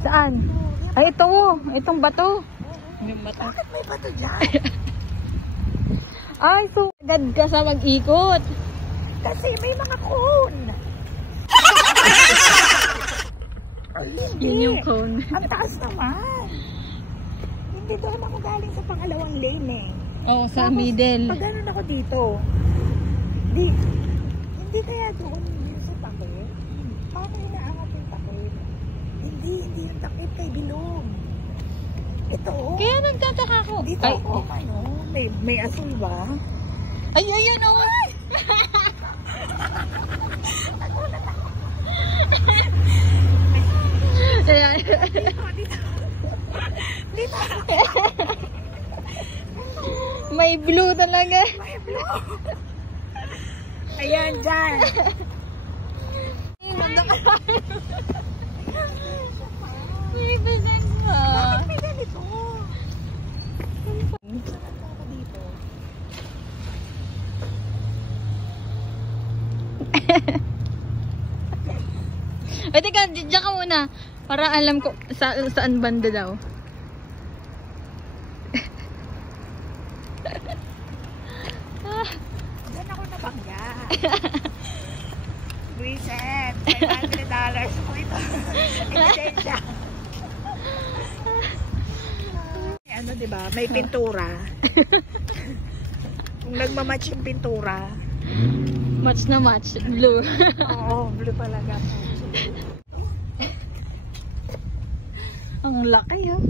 Saan? Ay, ito. Itong bato. Yung bato. Bakit may bato dyan? Ay, so agad ka sa mag-ikot. Kasi may mga cone. Yun yung cone. Ang taas naman. Hindi doon ako galing sa pangalawang lane eh. Oo, sa Tapos, middle. pag ganun ako dito, hindi kaya doon yung sa takip? Paano inaangat yung takip? Hindi yung takip kay Bilog. Ito. Kaya nagtataka ko. Dito Ay, ako, ano, may asul ba? ay, ayan o. Dito. May blue talaga. May blue. Ayan, dyan. May bagan pa. Bakit may ganito? Sarap ako dito. Ay, teka, diyan ka muna. Para alam ko saan banda daw. Diyan ako nabangga. Reset. $500 po ito. Ebidensya. Ano, diba? May pintura. Kung nagmamatch yung pintura. Match na match. Blue. Oo, blue talaga. Ang laki, oh.